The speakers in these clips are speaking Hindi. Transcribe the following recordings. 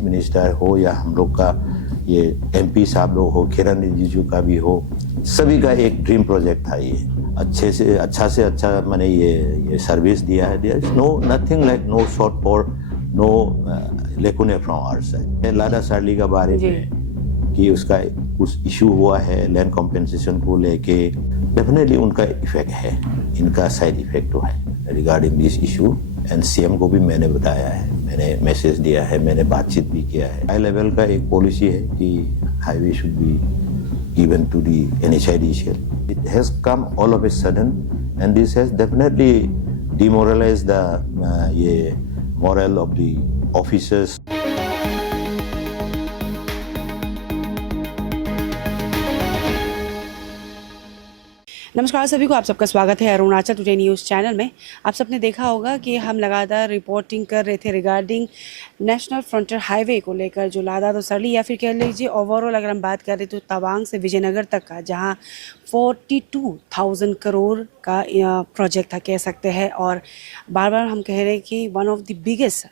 चीफ मिनिस्टर हो या हम लोग का ये एमपी साहब लोग हो, किरण रिजिजू का भी हो, सभी का एक ड्रीम प्रोजेक्ट था ये। अच्छे से अच्छा मैंने ये सर्विस दिया है। There is no nothing like no shortfall no lacunae from our side. लादा सार्ली का बारे में कि उसका कुछ इशू हुआ है लैंड कॉम्पेंसेशन को लेके, डेफिनेटली उनका इफेक्ट है, इनका साइड इफेक्ट तो है regarding this issue. And CM को भी मैंने बताया है, मैंने मैसेज दिया है, मैंने बातचीत भी किया है। हाई लेवल का एक पॉलिसी है कि highway should be given to the NHIDCL. It has come all of a sudden and this has definitely demoralized the morale of the officers. नमस्कार सभी को, आप सबका स्वागत है अरुणाचल टुडे न्यूज़ चैनल में। आप सबने देखा होगा कि हम लगातार रिपोर्टिंग कर रहे थे रिगार्डिंग नेशनल फ्रंटियर हाईवे को लेकर, जो लादा तो सरली या फिर कह लीजिए ओवरऑल अगर हम बात करें तो तवांग से विजयनगर तक का, जहां 42,000 करोड़ का प्रोजेक्ट था कह सकते हैं। और बार बार हम कह रहे हैं कि one of the biggest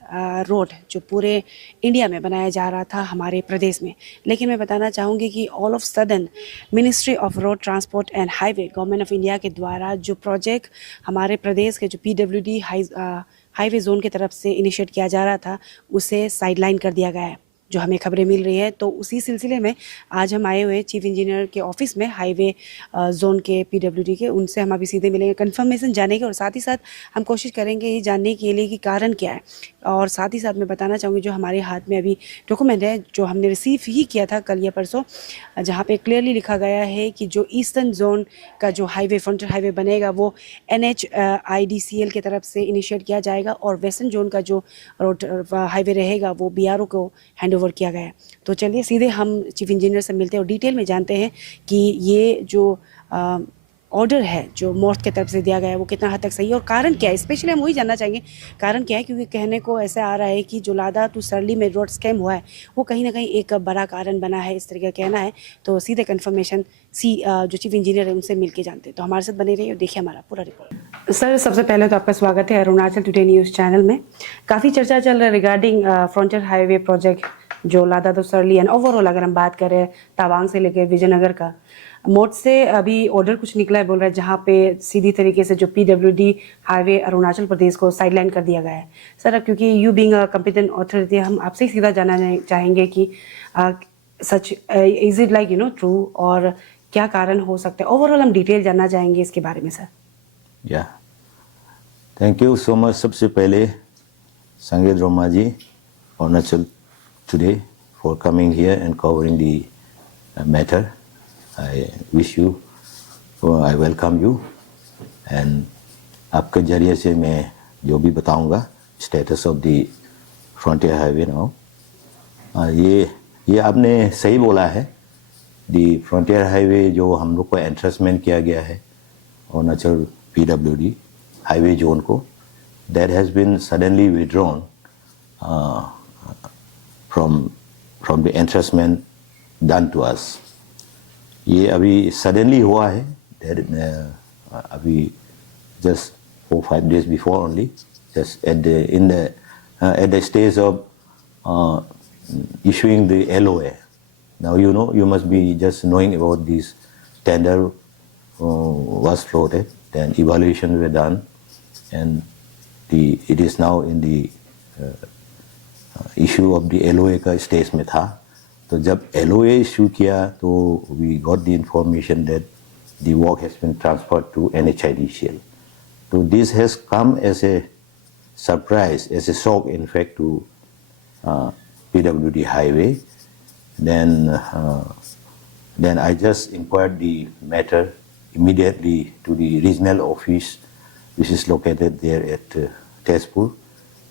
road जो पूरे इंडिया में बनाया जा रहा था हमारे प्रदेश में। लेकिन मैं बताना चाहूँगी कि all of sudden ministry of road transport and highway government of India के द्वारा जो प्रोजेक्ट हमारे प्रदेश के जो PWD हाईवे जोन की तरफ से इनिशिएट किया जा रहा था, उसे साइडलाइन कर दिया गया है, जो हमें खबरें मिल रही है। तो उसी सिलसिले में आज हम आए हुए चीफ इंजीनियर के ऑफिस में हाईवे जोन के PWD के, उनसे हम अभी सीधे मिलेंगे, कंफर्मेशन जानेंगे और साथ ही साथ हम कोशिश करेंगे ये जानने के लिए कि कारण क्या है। और साथ ही साथ मैं बताना चाहूँगी जो हमारे हाथ में अभी डॉक्यूमेंट है जो हमने रिसीव ही किया था कल या परसों, जहाँ पे क्लियरली लिखा गया है कि जो ईस्टर्न जोन का जो हाईवे फ्रंटियर हाईवे बनेगा वो NHIDCL की तरफ से इनिशिएट किया जाएगा और वेस्टर्न जोन का जो रोड हाईवे रहेगा वो BRO को हैंड ओवर किया गया है। तो चलिए सीधे हम चीफ इंजीनियर से मिलते हैं और डिटेल में जानते हैं कि ये जो ऑर्डर है जो मोस्ट की तरफ से दिया गया है वो कितना हद तक सही है और कारण क्या है। स्पेशली हम वही जानना चाहेंगे कारण क्या है, क्योंकि कहने को ऐसा आ रहा है कि जो लादा टू सरली में रोड स्कैम हुआ है वो कहीं ना कहीं एक बड़ा कारण बना है, इस तरह का कहना है। तो सीधे कंफर्मेशन जो चीफ इंजीनियर है उनसे मिलकर जानते हैं। तो हमारे साथ बने रहिए और देखिए हमारा पूरा रिपोर्ट। सर, सबसे पहले तो आपका स्वागत है अरुणाचल टुडे न्यूज़ चैनल में। काफ़ी चर्चा चल रहा है रिगार्डिंग फ्रंटियर हाईवे प्रोजेक्ट जो लादा तो सरली एंड ओवरऑल अगर हम बात करें तवांग से लेकर विजयनगर का, मोड से अभी ऑर्डर कुछ निकला है बोल रहा है, जहाँ पे सीधी तरीके से जो PWD हाईवे अरुणाचल प्रदेश को साइडलाइन कर दिया गया है। सर, अब क्योंकि you being a competent authority, हम आपसे ही सीधा जानना चाहेंगे कि such is it like true और क्या कारण हो सकता है। ओवरऑल हम डिटेल जानना चाहेंगे इसके बारे में सर। या थैंक यू सो मच। सबसे पहले Sangeet Roma ji, Arunachal today for coming here and covering the matter. I wish you, I welcome you and आपके जरिए से मैं जो भी बताऊंगा status of the frontier highway now, ये आपने सही बोला है। द फ्रंटियर हाईवे जो हम लोग को एंट्रेंसमेंट किया गया है अरुणाचल PWD हाईवे जोन को, that has been suddenly withdrawn from the entrustment done to us. ये अभी सडनली हुआ है, अभी just 4-5 days before only, just at the stage of issuing the LOA. Now you must be just knowing about this tender was floated, then evaluations were done, and it is now in the issue of the LOA का स्टेज में था। तो जब LOA इशू किया तो we got the information that the work has been transferred to NHIDCL. तो this has come as a surprise, as a shock in fact to PWD highway. Then I just inquired the matter immediately to the regional office which is located there at Tezpur.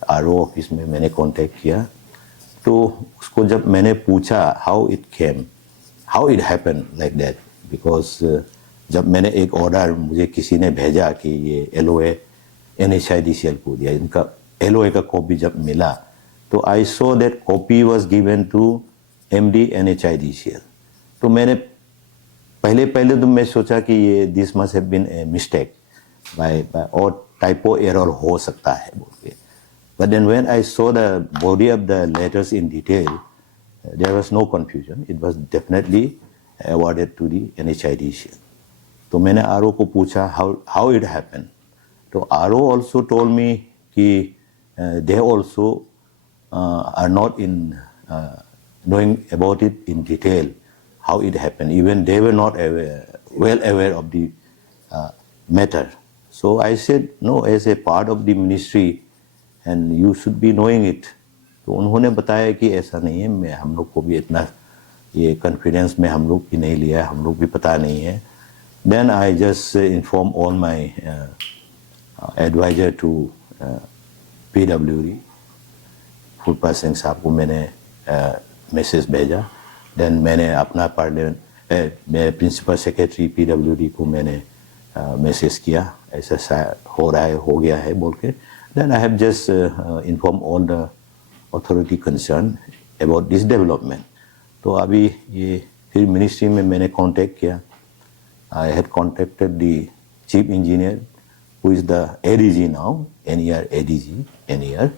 RO office में मैंने कांटेक्ट किया। तो उसको जब मैंने पूछा how it happen like that, because जब मैंने एक ऑर्डर मुझे किसी ने भेजा कि ये LOA NHIDCL को दिया, इनका LOA का कॉपी जब मिला तो I so that copy was given to MD NHIDCL. तो मैंने पहले तो मैं सोचा कि ये this must have been a mistake by और टाइपो एरर हो सकता है बोल के। But then when I saw the body of the letters in detail, there was no confusion. It was definitely awarded to the NHIDCL. तो मैंने आरओ को पूछा how it happened. तो आरओ also told me कि they also are not in knowing about it in detail how it happened. Even they were not well aware of the matter. So I said no, as a part of the ministry and you should be knowing it. तो उन्होंने बताया कि ऐसा नहीं है, मैं हम लोग को भी इतना ये कॉन्फिडेंस में हम लोग भी नहीं लिया, हम लोग भी पता नहीं है. Then I just inform all my advisor to PWD. फुलपाल Singh साहब को मैंने मैसेज भेजा. देन मैंने अपना मैं प्रिंसिपल सेक्रेटरी PWD को मैंने मैसेज किया, ऐसा हो रहा है, हो गया है बोल के. Then I have just informed all the authority concerned about this development. तो अभी ये फिर मिनिस्ट्री में मैंने कांटेक्ट किया. I had contacted the chief engineer, who is the ADG now, NER ADG, NER,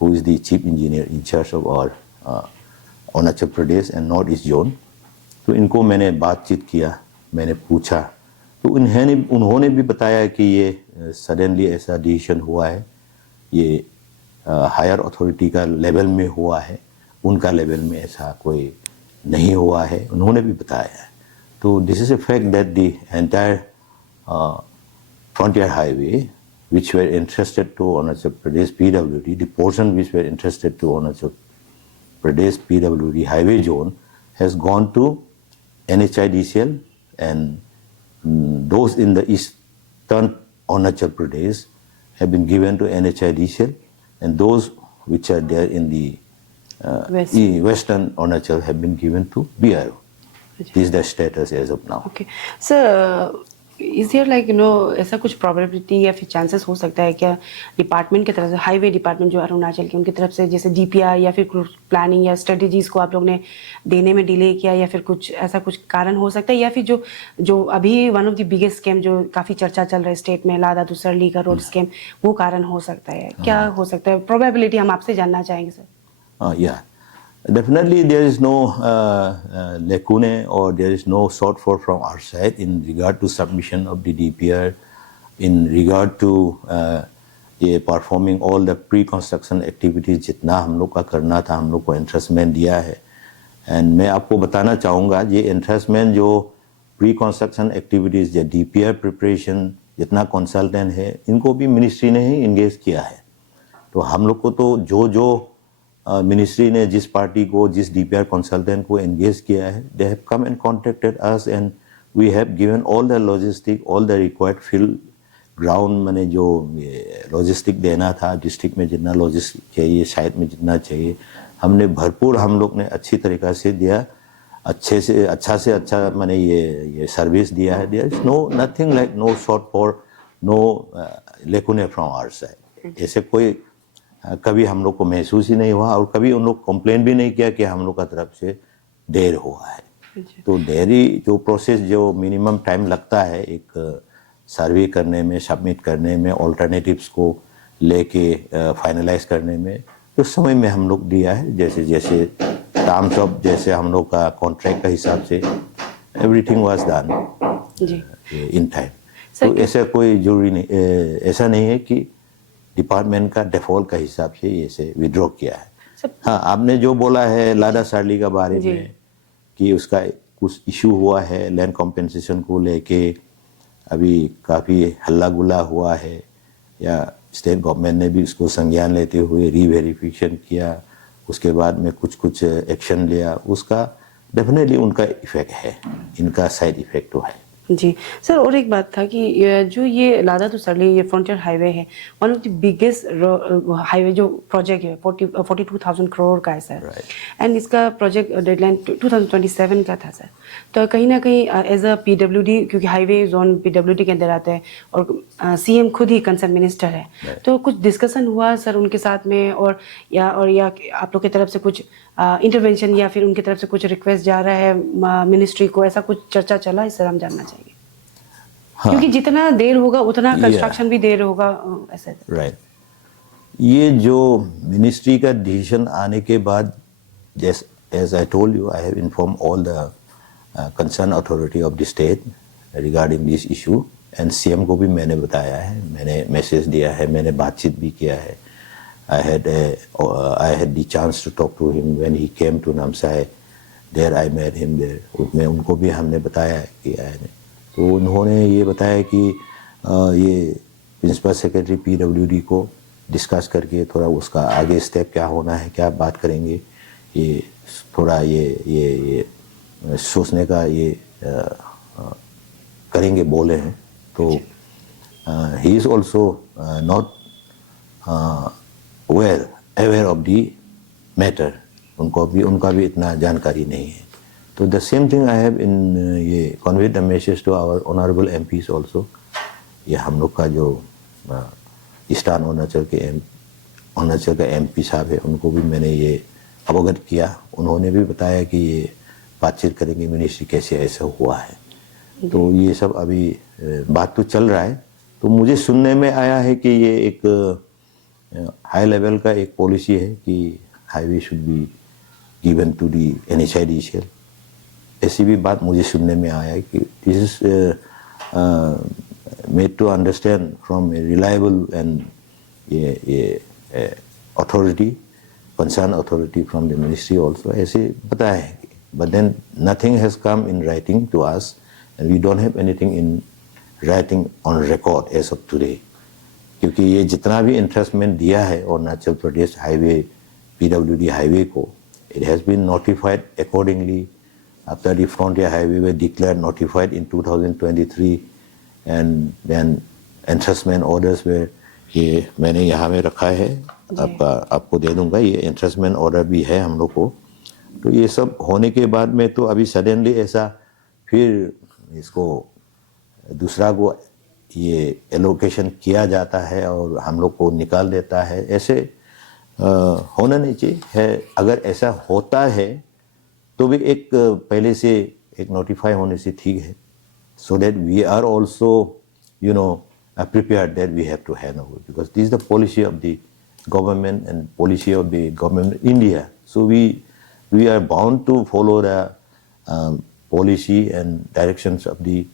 who is the chief engineer in charge of our Arunachal Pradesh and North East Zone. तो इनको मैंने बातचीत किया, मैंने पूछा, तो उन्होंने भी बताया कि ये सडनली ऐसा डिसीजन हुआ है, ये हायर अथॉरिटी का लेवल में हुआ है, उनका लेवल में ऐसा कोई नहीं हुआ है, उन्होंने भी बताया है. तो this is a fact that the entire frontier highway which were entrusted to Arunachal Pradesh PWD, the portion which were entrusted to Arunachal Pradesh PWD highway zone has gone to NHIDCL, and those in the eastern Arunachal Pradesh have been given to NHIDCL, and those which are there in the western Arunachal have been given to BRO. This is the status as of now. Okay. So, is there like ऐसा कुछ probability या फिर chances हो सकता है क्या डिपार्टमेंट की तरफ से, हाईवे डिपार्टमेंट जो अरुणाचल की, उनकी तरफ से जैसे DPR या फिर प्लानिंग या स्ट्रेटेजीज को आप लोग ने देने में डिले किया, या फिर कुछ ऐसा कुछ कारण हो सकता है, या फिर जो अभी one of the biggest scam जो काफ़ी चर्चा चल रहा है स्टेट में, लादा दुसरली का रोड स्कैम, वो कारण हो सकता है क्या? हो सकता है प्रोबेबिलिटी हम आपसे जानना चाहेंगे sir. Yeah. Definitely there is no lacune or there is no shortfall from our side in regard to submission of the DPR, in regard to performing all the pre-construction activities. जितना हम लोग का करना था हम लोग को entrustment दिया है. एंड मैं आपको बताना चाहूँगा ये entrustment जो pre-construction activities या DPR preparation जितना consultant है, इनको भी मिनिस्ट्री ने ही इंगेज किया है. तो हम लोग को तो जो मिनिस्ट्री ने जिस पार्टी को, जिस DPR कंसल्टेंट को एंगेज किया है, they have come and contacted us and we have given all the logistic, all the required field ground. मैंने जो लॉजिस्टिक देना था, डिस्ट्रिक्ट में जितना लॉजिस्टिक चाहिए, साइट में जितना चाहिए, हमने भरपूर, हम लोग ने अच्छी तरीक़ा से दिया, अच्छा से अच्छा मैंने ये सर्विस दिया है. There is no nothing like no shortfall no lacunae from our side. ऐसे कोई कभी हम लोग को महसूस ही नहीं हुआ, और कभी उन लोग कंप्लेन भी नहीं किया कि हम लोग का तरफ से देर हुआ है. तो देरी जो प्रोसेस जो मिनिमम टाइम लगता है एक सर्वे करने में, सबमिट करने में, ऑल्टरनेटिव्स को लेके फाइनलाइज करने में, तो समय में हम लोग दिया है. जैसे टर्म्स ऑफ जैसे हम लोग का कॉन्ट्रैक्ट का हिसाब से everything was done in time. तो ऐसा कोई जरूरी नहीं, ऐसा नहीं है कि डिपार्टमेंट का डिफॉल्ट का हिसाब से ये से विड्रॉ किया है. हाँ, आपने जो बोला है लादा सार्ली का बारे में कि उसका कुछ इशू हुआ है लैंड कॉम्पेंसेशन को लेके, अभी काफ़ी हल्ला गुल्ला हुआ है, या स्टेट गवर्नमेंट ने भी उसको संज्ञान लेते हुए रीवेरिफिकेशन किया, उसके बाद में कुछ एक्शन लिया, उसका डेफिनेटली उनका इफेक्ट है, इनका साइड इफेक्ट तो है. जी सर, और एक बात था कि जो ये लादा दुसरली ये फ्रंटियर हाईवे है, one of the biggest highway जो प्रोजेक्ट है 42,000 करोड़ का है सर. एंड इसका प्रोजेक्ट डेडलाइन 2027 का था सर. तो कहीं ना कहीं एज अ PWD, क्योंकि हाईवे जोन PWD के अंदर आता है और CM खुद ही कंसर्न मिनिस्टर है, तो कुछ डिस्कशन हुआ सर उनके साथ में, और या आप लोग की तरफ से कुछ इंटरवेंशन या फिर उनकी तरफ से कुछ रिक्वेस्ट जा रहा है मिनिस्ट्री को, ऐसा कुछ चर्चा चला है सर? हम जानना चाहिए. हाँ. क्योंकि जितना देर होगा उतना कंस्ट्रक्शन भी देर होगा ऐसे. राइट. ये जो मिनिस्ट्री का डिसीजन आने के बाद, as I told you, I have informed all the concerned authority of the state regarding this issue, and CM को भी मैंने बताया है, मैंने मैसेज दिया है, मैंने बातचीत भी किया है. I had the chance to talk to him when he came to Namsai. There I met him there. उसमें उनको भी हमने बताया कि आए ने. तो उन्होंने ये बताया कि ये प्रिंसिपल सेक्रेटरी PWD को डिस्कस करके थोड़ा उसका आगे स्टेप क्या होना है, क्या बात करेंगे, ये थोड़ा ये सोचने का ये करेंगे बोले हैं. तो he is also not well aware of the matter. उनका भी इतना जानकारी नहीं है. तो the same thing I have in ये conveyed the message to our honourable MPs also. ये हम लोग का जो ईस्टर्न अरुणाचल का MP साहब है, उनको भी मैंने ये अवगत किया. उन्होंने भी बताया कि ये बातचीत करेंगे मिनिस्ट्री कैसे ऐसा हुआ है. तो ये सब अभी बात तो चल रहा है. तो मुझे सुनने में आया है कि ये एक हाई लेवल का एक पॉलिसी है कि highway should be given to the NHIDCL. ऐसी भी बात मुझे सुनने में आया है कि this is made to understand from a reliable and ये authority, concerned authority from the ministry also. ऐसे बताया है. But then nothing has come in writing to us, and we don't have anything in writing on record as of today. क्योंकि ये जितना भी इंटरेस्टमेंट दिया है Arunachal Pradesh highway PWD highway को, it has been notified accordingly after the frontier highway were declared notified in 2023, and then enforcement orders were, ये मैंने यहाँ में रखा है, आपको दे दूंगा. ये इंटरेस्टमेंट ऑर्डर भी है हम लोग को. तो ये सब होने के बाद में तो अभी सडनली ऐसा फिर इसको दूसरा को ये एलोकेशन किया जाता है और हम लोग को निकाल देता है. ऐसे होना नहीं चाहिए है. अगर ऐसा होता है तो भी एक पहले से एक नोटिफाई होने से ठीक है, so that we are also prepared that we have to hand over, because this is the policy of the government and policy of the government of India. So we are bound to follow the policy and directions of the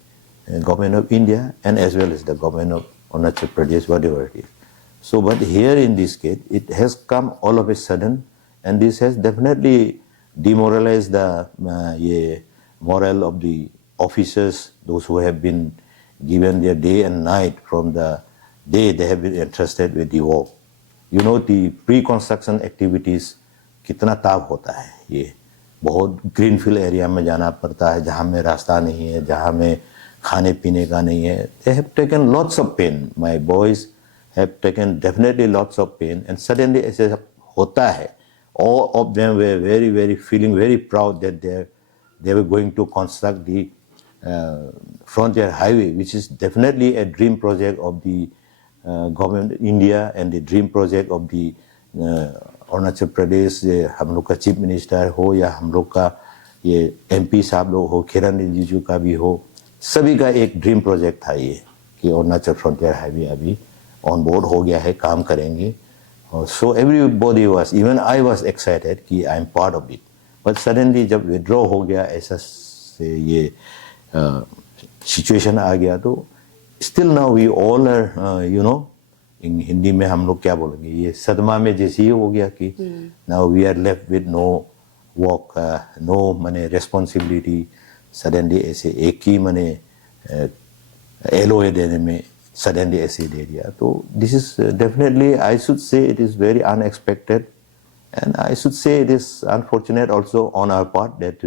government of India and as well as the government of Arunachal Pradesh, whatever it is. So, but here in this case, it has come all of a sudden, and this has definitely demoralized the morale of the officers, those who have been given their day and night from the day they have been entrusted with the work. You know, the pre-construction activities कितना ताप होता है. ये बहुत ग्रीन फील्ड एरिया में जाना पड़ता है, जहाँ में रास्ता नहीं है, जहाँ में खाने पीने का नहीं है. They have taken lots of pain. My boys have taken definitely lots of pain, and suddenly ऐसे होता है. All of them were very feeling very proud that they were going to construct the frontier highway, which is definitely a dream project of the government of India and the dream project of the Arunachal Pradesh. हम लोग का चीफ मिनिस्टर हो या हम लोग का ये MP साहब लोग हो, किरण रिजिजू का भी हो, सभी का एक ड्रीम प्रोजेक्ट था ये कि अरुणाचल फ्रंटियर हाईवे अभी ऑन बोर्ड हो गया है, काम करेंगे. So everybody was, even I was excited कि I am part of it. But suddenly जब विड्रॉ हो गया, ऐसा से ये सिचुएशन आ गया, तो still now we all are Hindi में हम लोग क्या बोलेंगे, ये सदमा में जैसे ही हो गया कि now we are left with no work, no माने रेस्पॉन्सिबिलिटी. सडनली ऐसे एक ही माने LOA देने में सडनली ऐसे दे दिया. तो this is definitely, I should say it is very unexpected, and I should say it is unfortunate also on our part that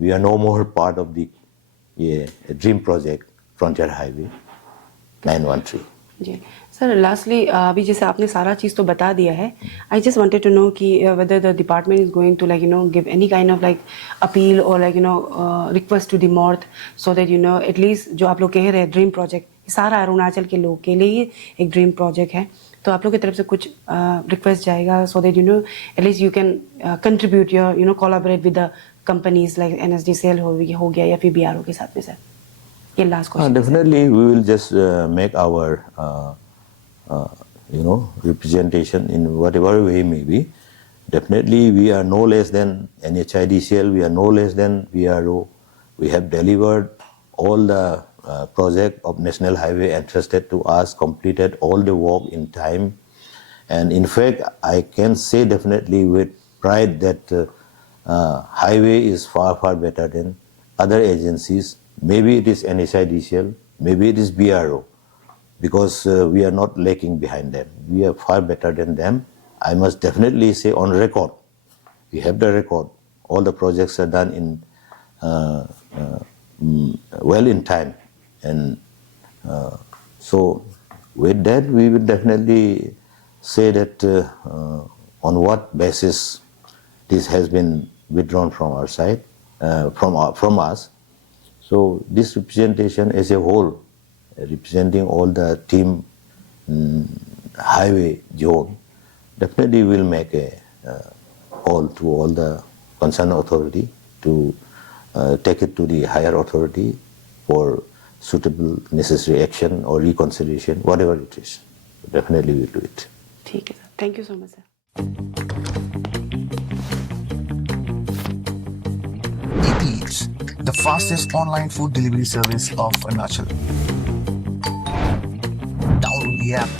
we are no more part of the ये ड्रीम प्रोजेक्ट फ्रंटियर हाईवे 913. जी सर, लास्टली अभी जैसे आपने सारा चीज़ तो बता दिया है, I just wanted to know कि whether the department is going to give any kind of appeal और request to the north, so that at least जो आप लोग कह रहे हैं ड्रीम प्रोजेक्ट, सारा अरुणाचल के लोग के लिए एक ड्रीम प्रोजेक्ट है. तो आप लोग की तरफ से कुछ रिक्वेस्ट जाएगा, सो that at least you can contribute your collaborate with the companies like NSDCL हो गया या फिर BRO के साथ में. सर, ये last question. Definitely we will just make our representation in whatever way may be. Definitely, we are no less than NHIDCL, we are no less than VRO. We have delivered all the project of National Highway entrusted to us, completed all the work in time. And in fact, I can say definitely with pride that highway is far, far better than other agencies. Maybe it is NHIDCL, maybe it is BRO, because we are not lacking behind them. We are far better than them. I must definitely say on record. We have the record. All the projects are done in well in time. And so with that, we will definitely say that on what basis this has been withdrawn from our side, from us. So this representation as a whole, representing all the team highway zone, definitely will make a call to all the concerned authority to take it to the higher authority for suitable necessary action or reconciliation, whatever it is. Definitely we'll do it. ठीक है sir, thank you so much sir. Eats, the fastest online food delivery service of Arunachal. Download the app